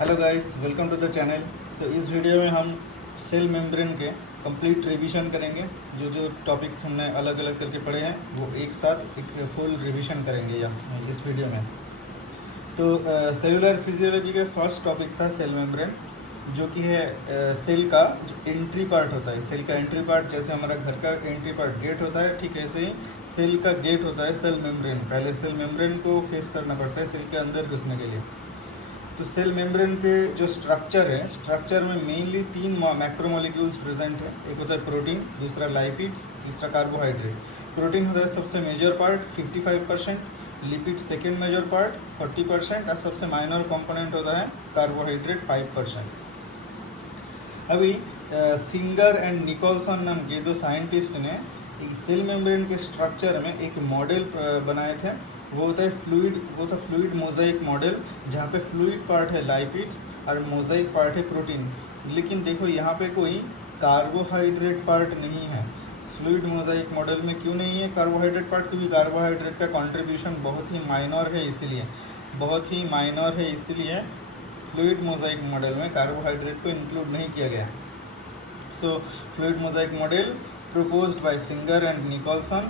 Hello guys, welcome to the channel. तो इस video में हम सेल मेम्ब्रेन के कंप्लीट रिवीजन करेंगे। जो जो टॉपिक्स हमने अलग अलग करके पढ़े हैं वो एक साथ एक फुल रिवीजन करेंगे इस वीडियो में। तो सेलुलर फिजियोलॉजी का फर्स्ट टॉपिक था सेल मेम्ब्रेन, जो कि है सेल का जो एंट्री पार्ट होता है। सेल का एंट्री पार्ट जैसे हमारा घर का एंट्री पार्ट गेट होता है, ठीक ऐसे ही सेल का गेट होता है सेल मेम्ब्रेन। पहले सेल मेम्ब्रेन को फेस करना पड़ता है सेल के अंदर घुसने के लिए। तो सेल मेम्ब्रेन के जो स्ट्रक्चर है, स्ट्रक्चर में मेनली तीन मैक्रोमोलिक्यूल्स प्रेजेंट है। एक होता है प्रोटीन, दूसरा लाइपिड्स, तीसरा कार्बोहाइड्रेट। प्रोटीन होता है सबसे major part 55%, lipid second major part 40% और सबसे माइनर कंपोनेंट होता है कार्बोहाइड्रेट 5%। अभी सिंगर एंड निकोलसन नाम के दो साइंटिस्ट ने सेल मेम्ब्रेन के स्ट्रक्चर में एक मॉडल बनाए थे। वो होता है फ्लूइड मोजाइक मॉडल, जहाँ पे फ्लूइड पार्ट है लाइपिड्स और मोजाइक पार्ट है प्रोटीन। लेकिन देखो यहाँ पे कोई कार्बोहाइड्रेट पार्ट नहीं है। फ्लूइड मोजाइक मॉडल में क्यों नहीं है कार्बोहाइड्रेट पार्ट? क्योंकि कार्बोहाइड्रेट का कंट्रीब्यूशन बहुत ही माइनर है, इसीलिए फ्लूइड मोजाइक मॉडल में कार्बोहाइड्रेट को इंक्लूड नहीं किया गया। So fluid mosaic model proposed by Singer and Nicolson.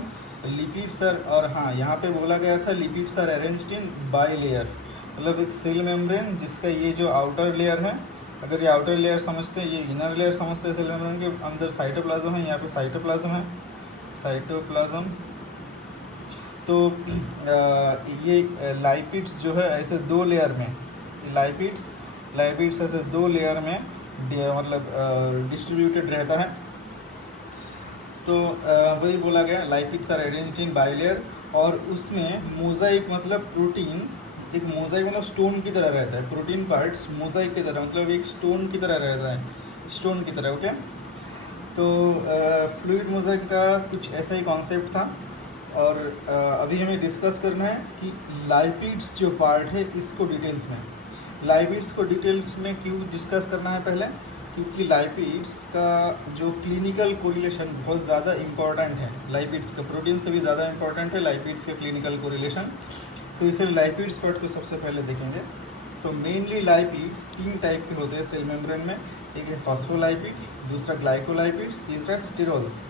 Lipids are, और हाँ यहाँ पे बोला गया था lipids are arranged in bilayer, मतलब एक सेल मेम्ब्रेन जिसका ये जो आउटर लेयर है, अगर ये आउटर लेयर समझते हैं, ये इनर लेयर समझते हैं। सेल मेम्ब्रेन के अंदर साइटोप्लाज्म है, यहाँ पे साइटोप्लाज्म है, साइटोप्लाज्म। तो ये लाइपिड्स जो है ऐसे दो लेयर में, लाइपिड्स ऐसे दो लेयर में मतलब डिस्ट्रीब्यूटेड रहता है। तो वही बोला गया लाइपिड्स आर अरेंज्ड इन बाइलेयर। और उसमें मोजाइक मतलब प्रोटीन, एक मोजाइक मतलब स्टोन की तरह रहता है। प्रोटीन पार्ट्स मोजाइक की तरह मतलब एक स्टोन की तरह रहता है, स्टोन की तरह। ओके, तो फ्लूइड मोजाइक का कुछ ऐसा ही कॉन्सेप्ट था। और अभी हमें डिस्कस करना है कि लाइपिड्स जो पार्ट है इसको डिटेल्स में, लाइपिड्स को डिटेल्स में क्यों डिस्कस करना है पहले, क्योंकि लाइपिड्स का जो क्लिनिकल कोरिलेशन बहुत ज़्यादा इम्पॉर्टेंट है। लाइपिड्स का प्रोटीन से भी ज़्यादा इम्पॉर्टेंट है लाइपिड्स का क्लिनिकल कोरिलेशन। तो इसलिए लाइपिड्स पार्ट को सबसे पहले देखेंगे। तो मेनली लाइपिड्स तीन टाइप के होते हैं सेल मेम्ब्रेन में। एक है फॉस्फोलाइपिड्स, दूसरा ग्लाइकोलाइपिड्स, तीसरा स्टेरॉल्स।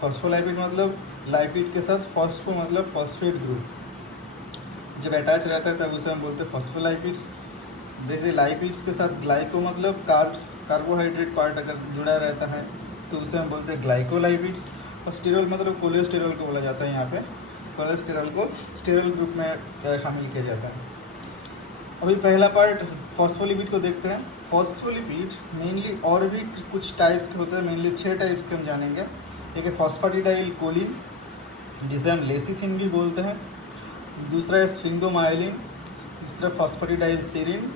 फॉस्फोलाइपिड मतलब लाइपिड के साथ फॉस्फो मतलब फॉस्फेट ग्रुप जब अटैच रहता है तब उसे हम बोलते हैं फॉस्फोलाइपिड्स। वैसे लाइपिड्स के साथ ग्लाइको मतलब कार्बोहाइड्रेट पार्ट अगर जुड़ा रहता है तो उसे हम बोलते हैं ग्लाइकोलाइपिड्स। और स्टेरॉल मतलब कोलेस्टेरॉल को बोला जाता है। यहाँ पे कोलेस्टेरॉल को स्टेरॉल ग्रुप में शामिल किया जाता है। अभी पहला पार्ट फॉस्फोलिपिड को देखते हैं। फॉस्फोलिपिड मेनली और भी कुछ टाइप्स के होते हैं, मेनली 6 टाइप्स के हम जानेंगे। एक है फॉस्फेटिडाइल कोलिन, जिसे हम लेसिथिन भी बोलते हैं। दूसरा है स्फिंगोमाइलिन, तीसरा फॉस्फेटिडाइल सेरिन,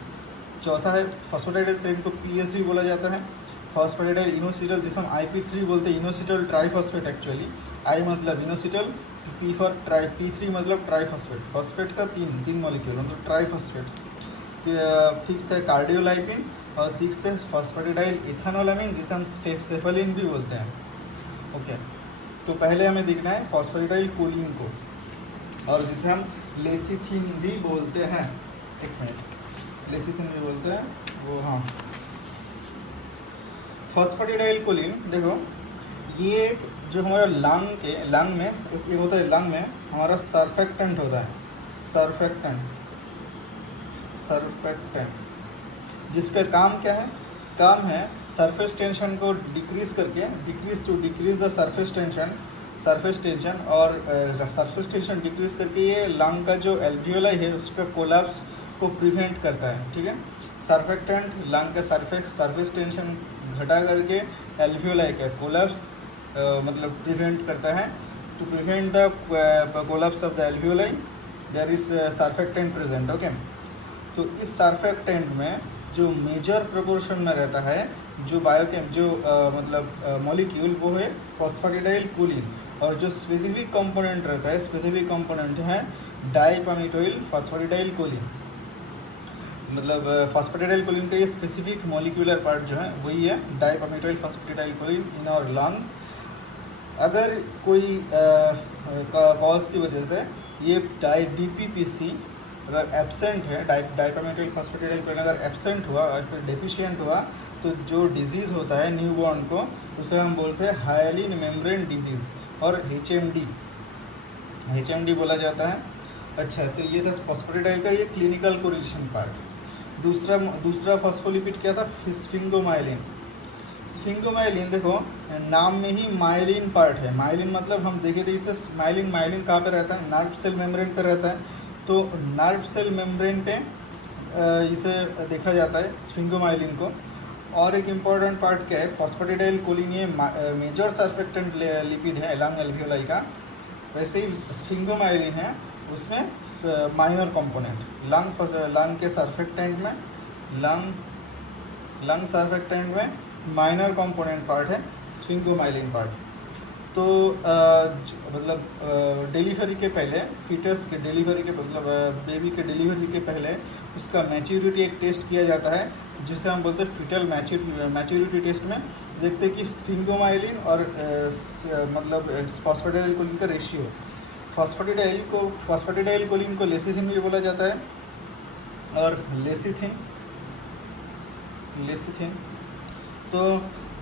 चौथा है फॉस्फेटिडाइल सेरिन को पीएस भी बोला जाता है। फॉस्फेटिडाइल इनोसिटल जिसे हम IP3 बोलते हैं, इनोसिटल ट्राइफॉस्फेट एक्चुअली। आई मतलब इनोसिटल, पी फॉर P3 मतलब ट्राइफॉस्फेट। फॉस्फेट का तीन मॉलिक्यूल मतलब ट्राइफॉस्फेट। फिफ्थ है कार्डियोलाइपिन और सिक्स्थ है फॉस्फेटिडाइल इथेनोलामिन जिसे हम सेफलिन भी बोलते हैं। ओके, तो पहले हमें देखना है फॉस्फेटिडाइल कोलिन को, और जिसे हम लेसिथिन भी बोलते हैं। एक मिनट, लेसिथिन भी बोलते हैं वो, हाँ। फॉस्फेटिडाइल कोलिन देखो, ये जो हमारा लंग में एक होता है, लंग में हमारा सर्फेक्टेंट होता है। सर्फेक्टेंट जिसका काम क्या है? काम है सरफेस टेंशन को डिक्रीज करके, डिक्रीज द सरफेस टेंशन और सरफेस टेंशन डिक्रीज करके ये लंग का जो एल्वियोलाई है उसका कोलैप्स को प्रिवेंट करता है। ठीक है, सर्फेक्टेंट लंग का सरफेस टेंशन घटा करके एल्वियोलाई का कोलैप्स मतलब प्रिवेंट करता है। To prevent the collapse of the alveoli there is surfactant present. Okay, तो इस सर्फेक्टेंट में जो मेजर प्रोपोर्शन में रहता है जो मतलब मॉलिक्यूल, वो है फॉस्फेटिडाइल कोलिन। और जो स्पेसिफिक कंपोनेंट रहता है, स्पेसिफिक कंपोनेंट है डाइपामिटोइल फॉस्फेटिडाइल कोलिन। मतलब फॉस्फेटिडाइल कोलिन का ये स्पेसिफिक मॉलिक्यूलर पार्ट जो है वही है dipalmitoyl phosphatidyl choline in our lungs. अगर कोई कॉज की वजह से ये DPPC अगर एब्सेंट है, डाइपामेटाइल फॉस्फेटिडाइल अगर एब्सेंट हुआ और फिर डेफिशिएंट हुआ, तो जो डिजीज़ होता है न्यूबॉर्न को, उसे हम बोलते हैं हाइलिन मेम्ब्रेन डिजीज़ और एचएमडी बोला जाता है। अच्छा, तो ये था फॉस्फेटिडाइल का ये क्लिनिकल कोरिलेशन पार्ट। दूसरा फॉस्फोलिपिड क्या था? स्फिंगोमाइलिन। स्फिंगोमाइलिन देखो नाम में ही माइलिन पार्ट है। माइलिन मतलब हम देखे थे इसे, माइलिन कहाँ पे रहता है? नर्व सेल मेम्ब्रेन पे रहता है। तो नर्व सेल मेम्ब्रेन पे इसे देखा जाता है स्फिंगोमाइलिन को। और एक इम्पॉर्टेंट पार्ट क्या है? फॉस्फेटिडाइल कोलिन ये मेजर सर्फेक्टेंट लिपिड है एलॉन्ग एल्वियोलाई का। वैसे ही स्फिंगोमाइलिन है, उसमें माइनर कंपोनेंट लंग के सर्फेक्टेंट में, लंग सर्फेक्टेंट में माइनर कंपोनेंट पार्ट है स्फिंगोमाइलिन पार्ट। तो मतलब डिलीवरी के पहले, फीटस के डिलीवरी के मतलब बेबी के डिलीवरी के पहले उसका मैच्योरिटी एक टेस्ट किया जाता है, जिसे हम बोलते हैं फीटल मैच्योरिटी टेस्ट में देखते हैं कि स्फिंगोमाइलिन और मतलब फॉस्फेटिडाइल कोलिन का रेशियो। फॉस्फेटिडाइल कोलिन को लेसिथिन भी बोला जाता है, और लेसिथिन तो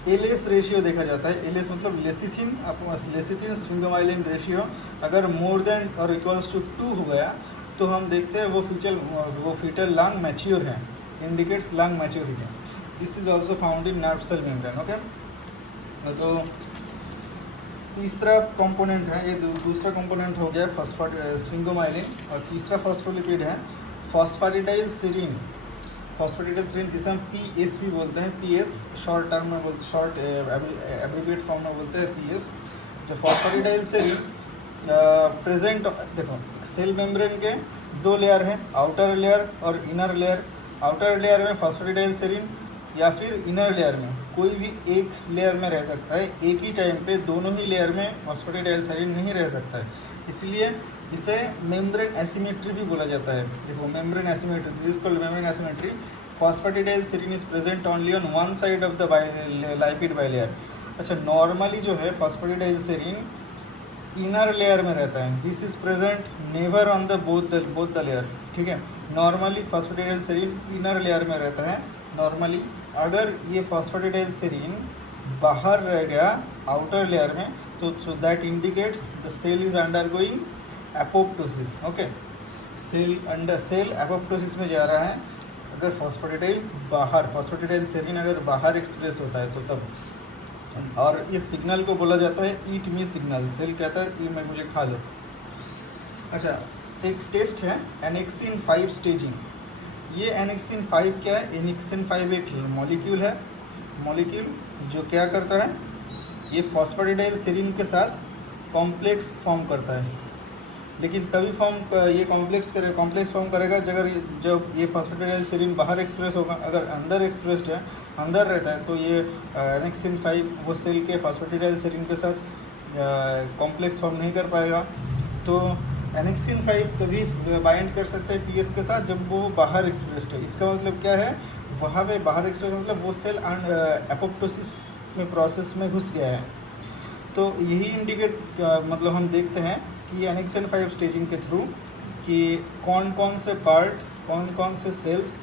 एलएस रेशियो देखा जाता है। एलएस मतलब लेसिथिन स्फिंगोमाइलिन रेशियो अगर मोर देन और इक्वल्स टू 2 हो गया, तो हम देखते हैं वो फीटल लंग मैच्योर है, indicates lung maturity. This is also found in nerve cell membrane. Okay, तो तीसरा कंपोनेंट है, ये दूसरा कंपोनेंट हो गया स्फिंगोमाइलिन, और तीसरा फॉस्फोलिपिड है फॉस्फेटिडाइल सेरीन। फॉस्फेटिडाइल सेरीन जिसे हम पीएस भी बोलते हैं, पीएस शॉर्ट टर्म में बोलते, शॉर्ट एब्रिविएट फॉर्म में बोलते हैं पीएस। जो फॉस्फेटिडाइल सेरीन प्रेजेंट, देखो सेल मेम्ब्रेन के 2 लेयर हैं, आउटर लेयर और इनर लेयर। आउटर लेयर में फॉस्फेटिडाइल सेरीन, या फिर इनर लेयर में कोई भी एक लेयर में रह सकता है। एक ही टाइम पे दोनों ही लेयर में फॉस्फेटिडाइल सेरीन नहीं रह सकता है, इसलिए इसे मेम्ब्रेन एसिमेट्री भी बोला जाता है। देखो membrane asymmetry, this is called membrane asymmetry. Phosphatidyl serine is present only on one side of the lipid bilayer. अच्छा, नॉर्मली जो है फॉस्फेटिडाइल सेरीन इनर लेयर में रहता है, this is present never on the both the layer. ठीक है, normally phosphatidyl serine inner layer में रहता है नॉर्मली। अगर ये फॉस्फेटिडाइल सेरीन बाहर रह गया आउटर लेयर में, तो so that indicates the cell is undergoing apoptosis. Okay, cell apoptosis में जा रहा है अगर फॉस्फेटिडाइल सेरीन अगर बाहर एक्सप्रेस होता है तो तब। और इस सिग्नल को बोला जाता है ईट मी सिग्नल। सेल कहता है कि मुझे खा लो। अच्छा, एक टेस्ट है एनेक्सिन 5 स्टेजिंग। ये एनेक्सिन 5 क्या है? एनेक्सिन 5 एक मॉलिक्यूल जो क्या करता है, ये फॉस्फेटिडाइल सेरीन के साथ कॉम्प्लेक्स फॉर्म करता है। लेकिन तभी ये कॉम्प्लेक्स फॉर्म करेगा जब ये फॉस्फेटिडाइल सेरीन बाहर एक्सप्रेस होगा। अगर अंदर एक्सप्रेस्ड है, अंदर रहता है, तो ये एनेक्सिन 5 वो सेल के फॉस्फेटिडाइल सेरीन के साथ कॉम्प्लेक्स फॉर्म नहीं कर पाएगा। तो एनेक्सिन 5 तभी बाइंड कर सकते हैं पीएस के साथ जब वो बाहर एक्सप्रेस्ड है। इसका मतलब क्या है? वहाँ पे बाहर एक्सप्रेस मतलब वो सेल एपोप्टोसिस में प्रोसेस में घुस गया है। तो यही इंडिकेट मतलब हम देखते हैं कि एनेक्सिन 5 स्टेजिंग के थ्रू कि कौन कौन से सेल्स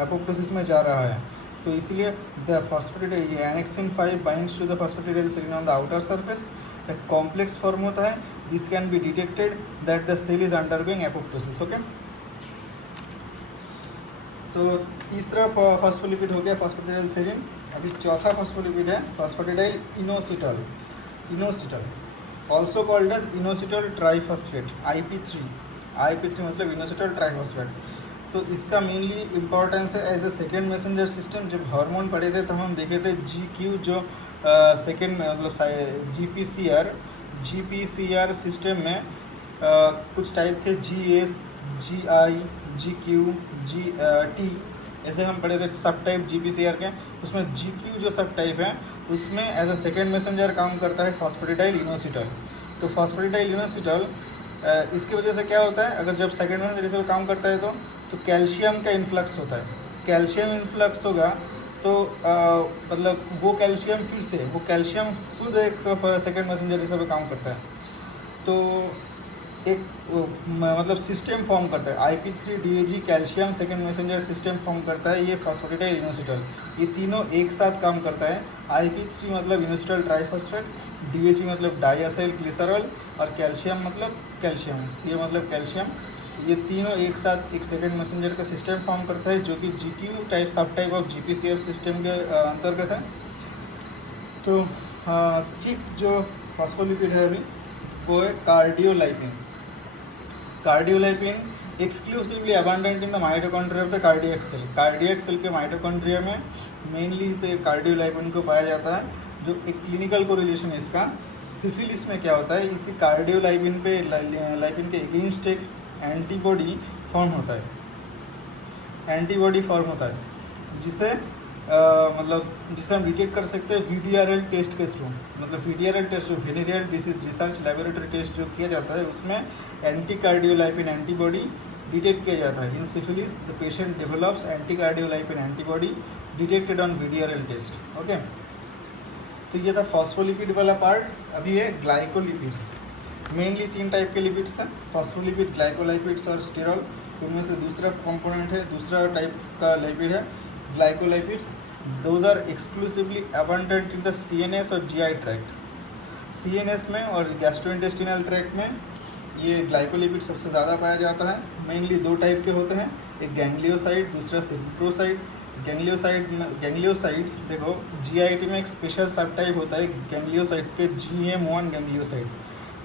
एपोप्टोसिस में जा रहा है। तो इसीलिए the phosphatidyl annexin 5 binds to the phosphatidyl serine on the outer surface, एक कॉम्प्लेक्स फॉर्म होता है। This can be detected that the cell is undergoing apoptosis. Okay, तो तीसरा फॉस्फोलिपिड हो गया फॉस्फेटिडाइल सेरीन। अभी चौथा फॉस्फोलिपिड है phosphatidyl inositol, also called as inositol triphosphate, IP3 मतलब इनोसिटल ट्राइफॉस्फेट। तो इसका मेनली इम्पोर्टेंस है as a second messenger system. जब हार्मोन पढ़े थे तो हम देखे थे GQ जो सेकेंड मतलब GPCR सिस्टम में कुछ टाइप थे, GS, GI, GQ, GT, ऐसे हम पढ़े थे सब टाइप GPCR के। उसमें GQ जो सब टाइप है उसमें एज अ सेकेंड मैसेंजर काम करता है फॉस्फेटिडाइल इनोसिटल। तो फॉस्फेटिडाइल इनोसिटल इसकी वजह से क्या होता है, अगर जब सेकेंड मैसेंजर इस काम करता है तो कैल्शियम का इन्फ्लक्स होता है। कैल्शियम इन्फ्लक्स होगा तो मतलब वो कैल्शियम खुद एक सेकेंड मैसेंजर इस काम करता है। तो एक मतलब सिस्टम फॉर्म करता है। IP3 DAG calcium second messenger system form करता है ये फॉस्फेटाइल इनोसिटॉल, ये तीनों एक साथ काम करता है। IP3 मतलब इनोसिटॉल ट्राइफॉस्फेट, DAG मतलब डाइअसाइल ग्लिसरॉल और कैल्शियम मतलब कैल्शियम, ये मतलब कैल्शियम, ये तीनों एक साथ एक सेकेंड मैसेंजर का सिस्टम फॉर्म करता है जो कि GTU टाइप सब टाइप ऑफ GPCR सिस्टम के अंतर्गत है। तो फिफ्थ जो फॉस्फोलिपिड है अभी वो है cardiolipin. Cardiolipin exclusively abundant in the mitochondria of the cardiac cell. Cardiac cell के माइटोकॉन्ड्रिया में मेनली इसे कार्डियोलाइपिन को पाया जाता है। जो एक क्लिनिकल कोरिलेशन है इसका, सिफिलिस में क्या होता है, इसी कार्डियोलाइपिन पे लाइपिन के अगेंस्ट एक एंटीबॉडी फॉर्म होता है, एंटीबॉडी फॉर्म होता है जिसे मतलब जिसे हम डिटेक्ट कर सकते हैं VDRL टेस्ट के थ्रू। मतलब VDRL टेस्ट जो venereal disease research laboratory test जो किया जाता है उसमें एंटी कार्डियोलाइपिन एंटीबॉडी डिटेक्ट किया जाता है। In syphilis the patient develops anti cardiolipin antibody detected on VDRL test. Okay, तो ये था फॉस्फोलिपिड वाला पार्ट। अभी है ग्लाइकोलिपिड्स। मेनली 3 टाइप के लिपिड्स हैं, फॉस्फोलिपिड, ग्लाइकोलाइपिड्स और स्टेरॉल। उनमें से दूसरा कंपोनेंट है, दूसरा टाइप का लिपिड है glycolipids. Those are exclusively abundant in the CNS और GI ट्रैक्ट। CNS में और गैस्ट्रोइंटेस्टिनल ट्रैक्ट में ये ग्लाइकोलिपिड सबसे ज़्यादा पाया जाता है। मेनली 2 टाइप के होते हैं, एक गैंग्लियोसाइड, दूसरा सेंट्रोसाइड। गैंग्लियोसाइड्स देखो GIT में एक स्पेशल सब टाइप होता है गैंग्लियोसाइड्स के, GM1 गैंग्लियोसाइड।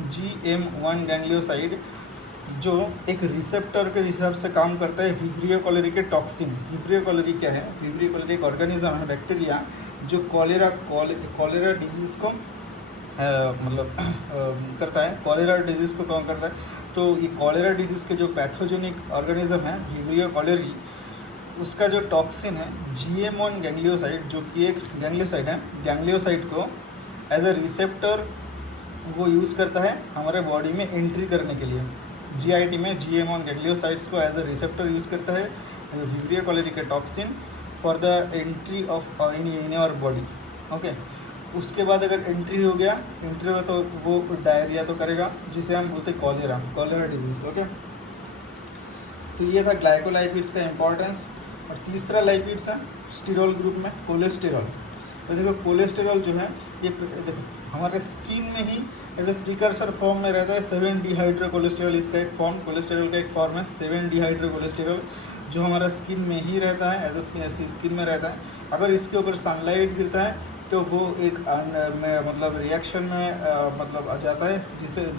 GM1 गैंग्लियोसाइड जो एक रिसेप्टर के हिसाब से काम करता है विब्रियो कॉलेरी के टॉक्सिन। विब्रियो कॉलेरी क्या है? विब्रियो कॉलेरी एक ऑर्गेनिज्म है, बैक्टीरिया, जो कॉलेरा डिजीज़ को मतलब करता है, कॉलेरा डिजीज़ को कौन करता है। तो ये कॉलेरा डिजीज़ के जो पैथोजेनिक ऑर्गेनिज्म है विब्रियो कॉलेरी, उसका जो टॉक्सिन है GM1 गैंग्लियोसाइड, जो कि एक गैंग्लियोसाइड है, गैंग्लियोसाइड को एज अ रिसेप्टर वो यूज़ करता है हमारे बॉडी में एंट्री करने के लिए। GIT में GM1 गैंग्लियोसाइड्स को एज अ रिसेप्टर यूज़ करता है विब्रियो कॉलेरी के toxin for the entry of in our body. Okay, उसके बाद अगर एंट्री हो गया तो वो डायरिया तो करेगा, जिसे हम बोलते हैं कॉलेरा डिजीज़। ओके, तो ये था ग्लाइकोलाइपिड्स का इम्पोर्टेंस। और तीसरा लाइपिड्स है स्टीरोल ग्रुप में कोलेस्टेरॉल। तो देखो कोलेस्टेरॉल जो है ये देखो हमारे स्किन में ही एज ए प्रिकर्सर फॉर्म में रहता है 7-डिहाइड्रोकोलेस्टेरॉल। इसका एक फॉर्म, कोलेस्टेरॉल का एक फॉर्म है 7-डिहाइड्रोकोलेस्टेरॉल, जो हमारा स्किन में ही रहता है, एज ए स्किन में रहता है। अगर इसके ऊपर सनलाइट गिरता है तो वो एक मतलब रिएक्शन में मतलब आ जाता है,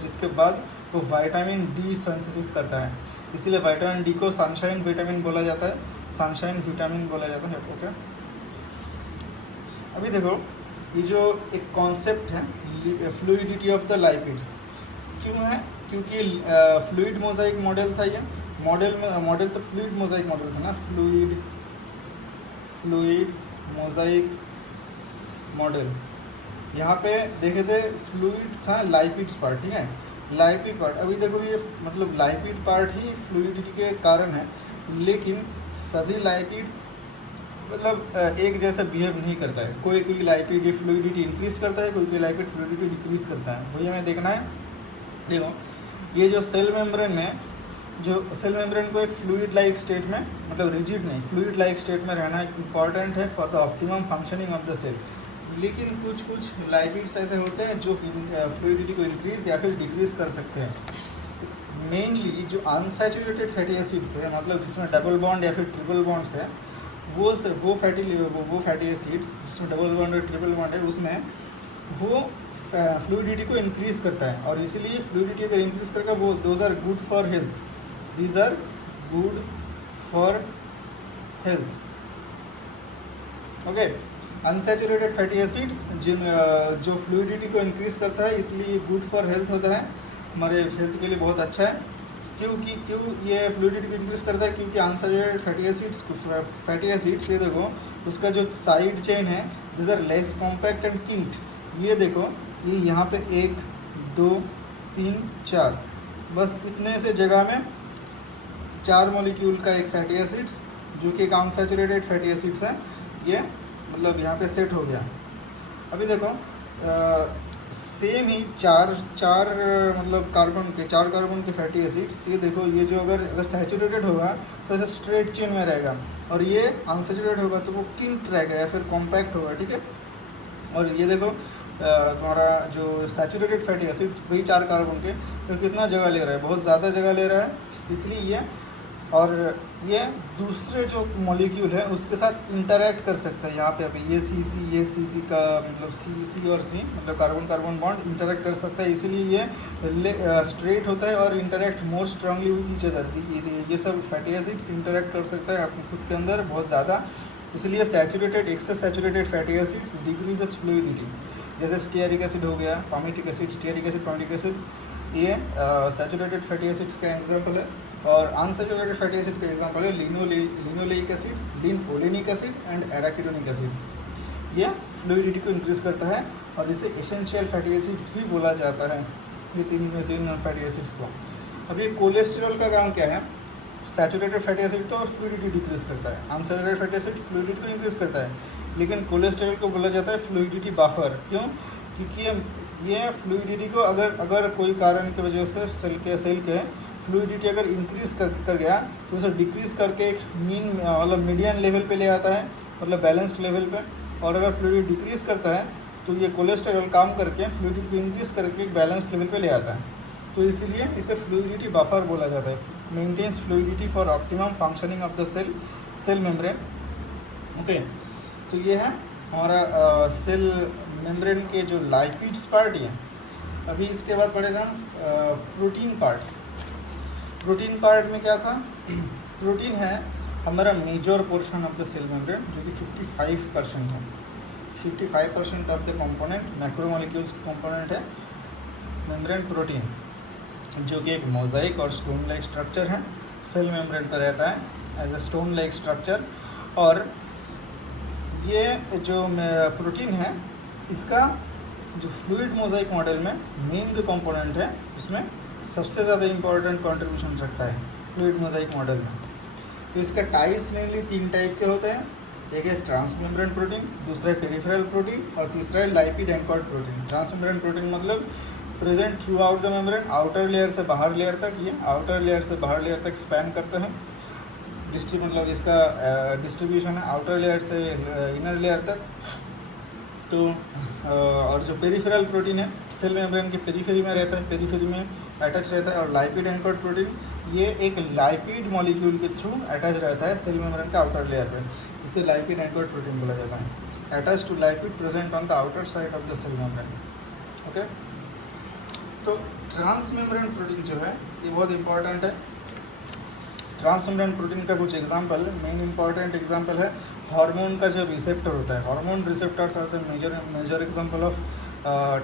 जिसके बाद वो विटामिन D सिंथेसिस करता है। इसीलिए विटामिन D को सनशाइन विटामिन बोला जाता है, सनशाइन विटामिन बोला जाता है। ओके, अभी देखो ये जो एक कॉन्सेप्ट है फ्लूइडिटी ऑफ द लाइपिड्स, क्यों है? क्योंकि फ्लूइड मोजाइक मॉडल था ये। मॉडल तो फ्लूइड मोजाइक मॉडल था ना, फ्लूइड मोजाइक मॉडल। यहाँ पे देखे थे फ्लूइड था लाइपिड्स पार्ट, ठीक है, लाइपिड पार्ट। अभी देखो ये मतलब लाइपिड पार्ट ही फ्लूइडिटी के कारण है, लेकिन सभी लाइपिड मतलब एक जैसा बिहेव नहीं करता है। कोई लाइपिड फ्लूइडिटी इंक्रीज करता है, कोई लाइपिड फ्लूइडिटी डिक्रीज करता है, वही हमें देखना है। देखो ये जो सेल मेम्ब्रेन में, जो सेल मेम्ब्रेन को एक फ्लूइड लाइक स्टेट में, मतलब रिजिड नहीं, फ्लूइड लाइक स्टेट में रहना इंपॉर्टेंट है for the optimum functioning of the cell. लेकिन कुछ लाइपिड्स ऐसे होते हैं जो फ्लूइडिटी को इंक्रीज या फिर डिक्रीज कर सकते हैं। मेनली जो अनसैचुरेटेड फैटी एसिड्स है, मतलब जिसमें डबल बॉन्ड या फिर ट्रिपल बॉन्ड्स है, वो फैटी एसिड्स जिसमें डबल बॉन्ड और ट्रिपल बॉन्ड है, उसमें वो फ्लूइडिटी को इंक्रीज करता है। और इसीलिए फ्लूइडिटी अगर इंक्रीज करेगा वो those are good for health, these are good for health. Okay, unsaturated fatty acids जो फ्लूइडिटी को इंक्रीज करता है, इसलिए गुड फॉर हेल्थ होता है, हमारे हेल्थ के लिए बहुत अच्छा है। क्यों ये फ्लूइडिटी को इंक्रीज करता है? क्योंकि अनसैचुरेटेड फैटी एसिड्स ये देखो उसका जो साइड चेन है this are less compact and kinked. ये देखो ये यहाँ पे 1 2 3 4, बस इतने से जगह में 4 मॉलिक्यूल का एक फैटी एसिड्स जो कि एक अनसैचुरेटेड फैटी एसिड्स है, ये मतलब यहाँ पे सेट हो गया। अभी देखो सेम ही चार चार मतलब चार कार्बन के फैटी एसिड्स, ये देखो ये जो अगर सैचुरेटेड होगा तो ऐसे स्ट्रेट चेन में रहेगा, और ये अनसैचुरेटेड होगा तो वो किंक्ड रहेगा या फिर कॉम्पैक्ट होगा, ठीक है। और ये देखो तुम्हारा जो सैचुरेटेड फैटी एसिड्स वही चार कार्बन के, तो कितना जगह ले रहा है, बहुत ज़्यादा जगह ले रहा है, इसलिए ये और ये दूसरे जो मॉलिक्यूल है उसके साथ इंटरैक्ट कर सकता है। यहाँ पे अभी ये सी का मतलब सी और सी मतलब कार्बन कार्बन बॉन्ड इंटरैक्ट कर सकता है, इसीलिए ये स्ट्रेट होता है और interact more strongly with each other. ये सब फैटी एसिड्स इंटरैक्ट कर सकता है अपने खुद के अंदर बहुत ज़्यादा, इसलिए saturated excess saturated fatty acids decreases fluidity. जैसे स्टीयरिक एसिड हो गया, palmitic acid, stearic acid, palmitic acid, ये सैचुरेटेड फैटी एसिड्स का एग्जांपल है। और अनसैचुरेटेड फैटी एसिड का एग्जांपल है linoleic acid, linolenic acid and arachidonic acid. ये फ्लूइडिटी को इंक्रीज करता है और इसे एसेंशियल फैटी एसिड्स भी बोला जाता है, ये तीन फैटी एसिड्स को। अब ये कोलेस्ट्रॉल का काम क्या है, सैचुरेटेड फैटी एसिड तो फ्लूइडिटी डिक्रीज करता है, अनसैचुरेटेड फैटी एसिड फ्लूइडिटी को इंक्रीज करता है, लेकिन कोलेस्ट्रॉल को बोला जाता है फ्लूइडिटी बफर। क्यों? क्योंकि ये फ्लूइडिटी को अगर कोई कारण की वजह से सेल के फ्लूइडिटी अगर इंक्रीज कर गया तो उसे डिक्रीज करके एक मतलब मीडियन लेवल पे ले आता है, मतलब बैलेंस्ड लेवल पे। और अगर फ्लूइडिटी डिक्रीज करता है तो ये कोलेस्ट्रॉल काम करके फ्लूइडिटी को इंक्रीज करके एक बैलेंस्ड लेवल पे ले आता है, तो इसीलिए इसे फ्लूइडिटी बफर बोला जाता है। Maintains fluidity for optimum functioning of the cell membrane. Okay, तो ये है हमारा सेल मेम्ब्रेन के जो लाइपिड्स पार्ट है। अभी इसके बाद पढ़ेगा हम प्रोटीन पार्ट। प्रोटीन पार्ट में क्या था, प्रोटीन है हमारा major portion of the cell membrane, जो कि 55% है। 55% of the component macromolecules component है मेम्ब्रेन प्रोटीन, जो कि एक मोजाइक और स्टोन लाइक स्ट्रक्चर है, सेल मेम्ब्रेन पर रहता है as a stone like structure. और ये जो प्रोटीन है इसका जो फ्लूइड मोजाइक मॉडल में मेन जो कंपोनेंट है उसमें सबसे ज़्यादा इम्पोर्टेंट कंट्रीब्यूशन रखता है फ्लूइड मोजाइक मॉडल में। तो इसका टाइप्स मेनली 3 टाइप के होते हैं, एक है ट्रांसमेम्ब्रेन प्रोटीन, दूसरा है पेरिफेरल प्रोटीन और तीसरा है lipid anchored protein. Transmembrane protein मतलब present through out the membrane, outer layer से बाहर लेयर तक, ये आउटर लेयर से बाहर लेयर तक स्पैन करते हैं। मतलब इसका डिस्ट्रीब्यूशन है आउटर लेयर से इनर लेयर तक। तो और जो पेरिफेरल प्रोटीन है सेल मेम्ब्रेन के पेरिफेरी में रहता है, पेरिफेरी में अटैच रहता है। और लाइपिड एंकर्ड प्रोटीन ये एक लाइपिड मॉलिक्यूल के थ्रू अटैच रहता है सेल मेम्ब्रेन का आउटर लेयर पे, इसे लाइपिड एंकर्ड प्रोटीन बोला जाता है। Attach to lipid present on the outer side of the cell membrane. Okay, तो ट्रांसमेम्ब्रेन प्रोटीन जो है ये बहुत इंपॉर्टेंट है। ट्रांसमेम्ब्रेन प्रोटीन का कुछ एग्जांपल, मेन इंपॉर्टेंट एग्जांपल है हार्मोन का जो रिसेप्टर होता है, hormone receptors are the major example of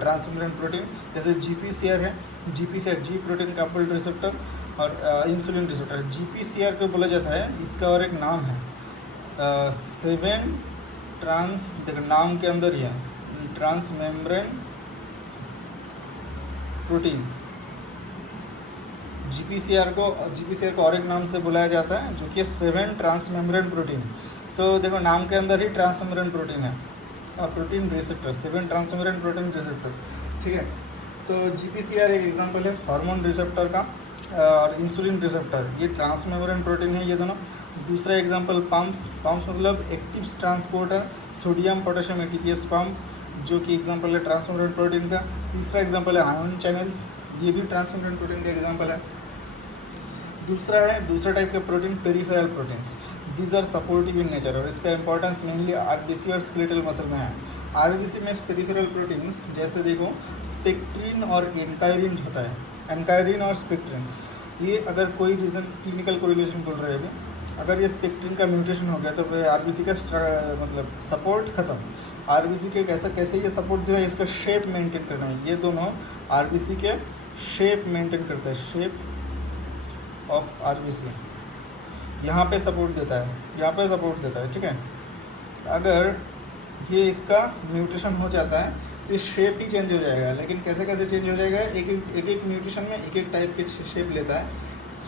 transmembrane protein. जैसे GPCR है, GPCR G protein coupled receptor और इंसुलिन रिसेप्टर। GPCR को बोला जाता है, इसका और एक नाम है 7 ट्रांस, देखो नाम के अंदर ही है ट्रांसमेम्ब्रेन प्रोटीन। GPCR को और एक नाम से बुलाया जाता है जो कि 7 ट्रांसमेम्ब्रेन प्रोटीन। तो देखो नाम के अंदर ही ट्रांसमेम्ब्रेन प्रोटीन है और protein receptor 7 transmembrane protein receptor, ठीक है। तो GPCR एक एग्जांपल है हार्मोन रिसेप्टर का, और इंसुलिन रिसेप्टर ये ट्रांसमेम्ब्रेन प्रोटीन है ये दोनों। दूसरा एग्जांपल पम्प्स मतलब active transporter sodium potassium ATPase pump, जो कि एग्जांपल है ट्रांसमेम्ब्रेन प्रोटीन का। तीसरा एग्जांपल है आयन चैनल्स, ये भी ट्रांसमेम्ब्रेन प्रोटीन का एग्जांपल है। दूसरा टाइप का protein peripheral proteins, these are supportive in nature, और इसका इंपॉर्टेंस मेनली RBC और स्केलेटल मसल में है। RBC में पेरिफेरल प्रोटीन्स जैसे देखो स्पेक्ट्रिन और एनकाइरिन होता है, एनकाइरिन और स्पेक्ट्रिन। ये अगर कोई रीज़न क्लिनिकल कोरिलेशन बोल रहे हैं, अगर ये स्पेक्ट्रिन का म्यूटेशन हो गया तो RBC का मतलब सपोर्ट खत्म। RBC के कैसे ये सपोर्ट देता है, इसका शेप मेंटेन करना है। ये दोनों RBC के शेप मेंटेन करता है, शेप ऑफ RBC यहाँ पे सपोर्ट देता है, यहाँ पे सपोर्ट देता है, ठीक है। अगर ये इसका म्यूटेशन हो जाता है तो शेप ही चेंज हो जाएगा, लेकिन कैसे चेंज हो जाएगा, एक म्यूटेशन में एक टाइप के शेप लेता है।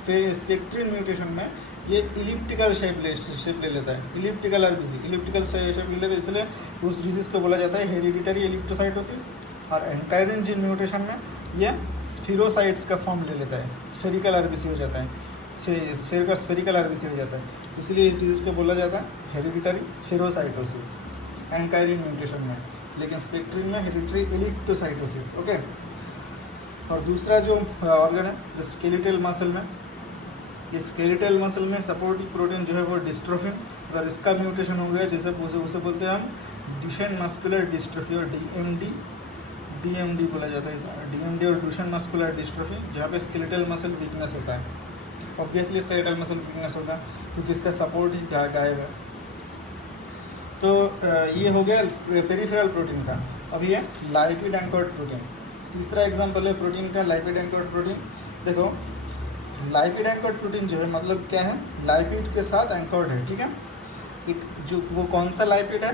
फिर स्पेक्ट्रिन म्यूटेशन में ये इलिप्टिकल शेप ले लेता है, इलिप्टिकल RBC इलिप्टिकल शेप ले लेता है, इसलिए उस डिजीज़ को बोला जाता है हेरिडिटरी इलिप्टोसाइटोसिस। और एंकाइरिन जीन म्यूटेशन में ये स्फीरोसाइट्स का फॉर्म ले लेता है, स्फेरिकल आरबीसी हो जाता है, स्फेयर का स्फेरिकल आरबीसी हो जाता है, इसलिए इस डिजीज़ को बोला जाता है हेरिडिटरी स्फेरोसाइटोसिस एंकाइरिन म्यूटेशन में, लेकिन स्पेक्ट्रिन में हेरिडिटरी एलिप्टोसाइटोसिस। ओके। और दूसरा जो ऑर्गन है जो स्केलेटल मसल में, इस स्केलेटल मसल में सपोर्टिव प्रोटीन जो है वो डिस्ट्रोफिन, अगर इसका म्यूटेशन हो गया जैसे उसे बोलते हैं हम डुशेन मस्कुलर डिस्ट्रोफी और डीएमडी बोला जाता है, डीएमडी और डुशेन मस्कुलर डिस्ट्रोफी, जहाँ पे स्केलेटल मसल वीकनेस होता है। ऑब्वियसली स्केलेटल मसल वीकनेस होता है क्योंकि इसका सपोर्ट ही गायब है। तो ये हो गया पेरिफेरल प्रोटीन का। अब ये लाइपिड एंकर्ड प्रोटीन, तीसरा एग्जांपल है प्रोटीन का लाइपिड एंकर्ड प्रोटीन। देखो लाइपिड एंकर्ड प्रोटीन जो है मतलब क्या है, लाइपिड के साथ एंकर्ड है, ठीक है। एक जो वो कौन सा लाइपिड है,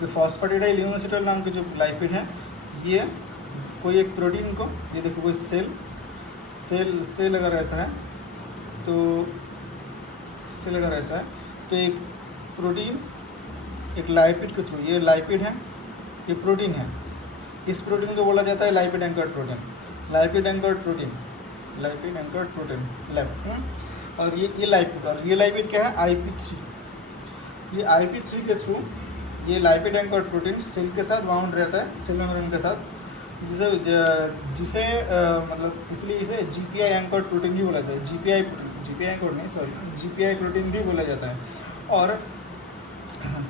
जो फॉस्फेटिडाइल यूनिसिटल नाम के जो लाइपिड है, ये कोई एक प्रोटीन को, ये देखो कोई सेल अगर ऐसा है तो सेल अगर ऐसा है तो एक प्रोटीन एक लाइपिड के थ्रू, ये लाइपिड है, ये प्रोटीन है, इस प्रोटीन को बोला जाता है lipid anchored protein, lipid anchored protein LAP. और ये लाइपिड, और ये लाइपिड क्या है IP3, ये IP3 के थ्रू ये लाइपिड एंकर्ड प्रोटीन सेल के साथ बाउंड रहता है, सेल मेम्ब्रेन के साथ, जिसे मतलब इसलिए इसे GPI एंकर्ड प्रोटीन भी बोला जाता है, GPI प्रोटीन भी बोला जाता है। और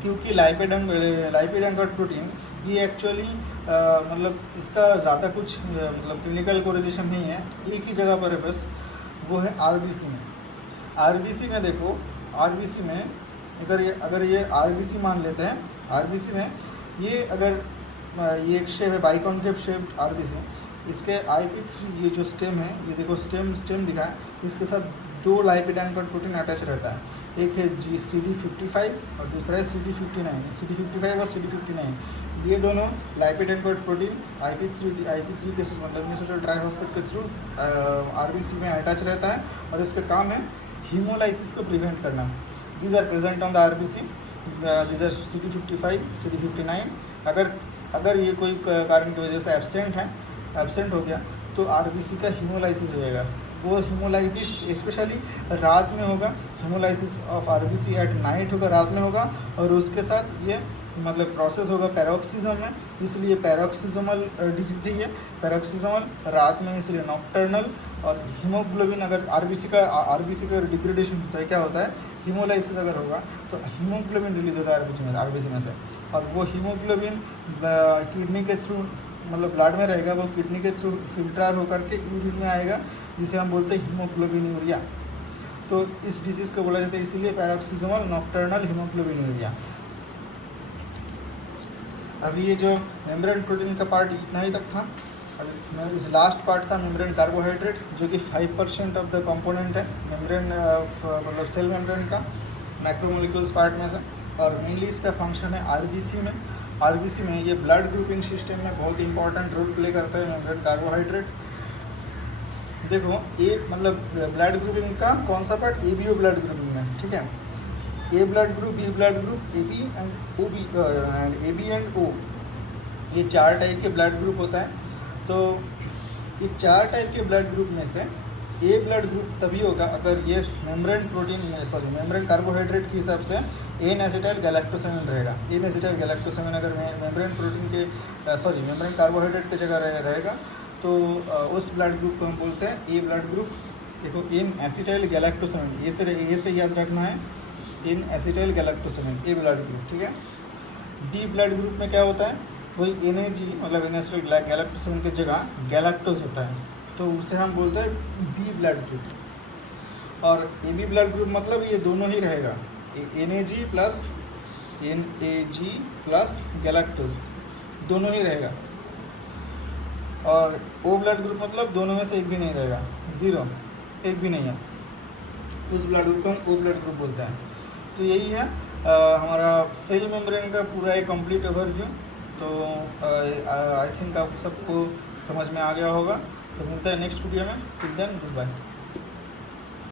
क्योंकि लाइपिड एंकर्ड प्रोटीन ये एक्चुअली मतलब इसका ज़्यादा कुछ मतलब क्लिनिकल कोरिलेशन नहीं है, एक ही जगह पर है बस, वो है RBC में। RBC में देखो, RBC में अगर ये RBC मान लेते हैं, RBC में ये अगर ये एक शेप है बाइकॉन्केव शेप RBC, इसके IP3 ये जो स्टेम है, ये देखो स्टेम दिखा है, इसके साथ दो लाइपिड एंकर्ड प्रोटीन अटैच रहता है, एक है CD55 और दूसरा है CD59 और CD59। ये दोनों लाइपिड एंकर्ड प्रोटीन IP3 के मतलब यूनिसिटल ट्राइफॉस्फेट के थ्रू RBC में अटैच रहता है, और इसका काम है हीमोलाइसिस को प्रिवेंट करना। These are present on the RBC, these are CD55 CD59। अगर ये कोई कारण की वजह से एब्सेंट हो गया तो RBC का हीमोलाइसिस हो जाएगा। वो हीमोलाइसिस स्पेशली रात में होगा, haemolysis of RBC at night होगा, रात में होगा, और उसके साथ ये मतलब प्रोसेस होगा पैरोक्सिज्म में, इसलिए पैरोक्सिजमल डिजीज है, पैरोक्सिजमल रात में, इसलिए नॉक्टर्नल। और हीमोग्लोबिन अगर RBC का डिग्रेडेशन होता है, क्या होता है, हीमोलाइसिस अगर होगा तो हीमोग्लोबिन रिलीज होता है RBC में से, और वो हीमोग्लोबिन किडनी के थ्रू मतलब ब्लड में रहेगा, वो किडनी के थ्रू फिल्टर होकर के यूरिन में आएगा, जिसे हम बोलते हैं हीमोग्लोबिन यूरिया। तो इस डिजीज़ को बोला जाता है इसीलिए पैरोक्सिजमल नॉक्टर्नल हीमोग्लोबिन यूरिया। अभी ये जो मेम्ब्रेन प्रोटीन का पार्ट इतना ही तक था। अभी इस लास्ट पार्ट था मेम्ब्रेन कार्बोहाइड्रेट, जो कि 5% ऑफ द कंपोनेंट है मेम्ब्रेन मतलब सेल मेम्ब्रेन का मैक्रोमोलिक्यूल्स पार्ट में से, और मेनली इसका फंक्शन है RBC में ये ब्लड ग्रुपिंग सिस्टम में बहुत इंपॉर्टेंट रोल प्ले करता है मेम्ब्रेन कार्बोहाइड्रेट। देखो मतलब ब्लड ग्रुपिंग का कौन सा पार्ट, ABO ब्लड ग्रुपिंग में, ठीक है। A blood group, B blood group, AB and O, ये 4 टाइप के ब्लड ग्रुप होता है। तो ये 4 टाइप के ब्लड ग्रुप में से A ब्लड ग्रुप तभी होगा अगर ये मेम्ब्रेन कार्बोहाइड्रेट के हिसाब से N-एसिटाइल गैलेक्टोसामिन रहेगा। N-एसिटाइल गैलेक्टोसामिन अगर मेम्ब्रेन प्रोटीन के मेम्ब्रेन कार्बोहाइड्रेट की जगह रहेगा तो उस ब्लड ग्रुप को हम बोलते हैं A ब्लड ग्रुप। देखो N-एसिटाइल गैलेक्टोसामिन, ये से याद रखना है, N-एसिटाइल गैलेक्टोसामिन A ब्लड ग्रुप, ठीक है। B ब्लड ग्रुप में क्या होता है, वही NAG मतलब N-एसिटाइल गैलेक्टोसामिन की जगह गैलेक्टोज होता है, तो उसे हम बोलते हैं B ब्लड ग्रुप। और AB ब्लड ग्रुप मतलब ये दोनों ही रहेगा, NAG प्लस गैलेक्टोज दोनों ही रहेगा। और O ब्लड ग्रुप मतलब दोनों में से एक भी नहीं रहेगा, 0, एक भी नहीं है, उस ब्लड ग्रुप को हम O ब्लड ग्रुप बोलते हैं। तो यही है हमारा सेल मेम्ब्रेन का पूरा एक कंप्लीट ओवरव्यू। तो आई थिंक आप सबको समझ में आ गया होगा। तो मिलता है नेक्स्ट वीडियो में, टिल देन गुड बाय।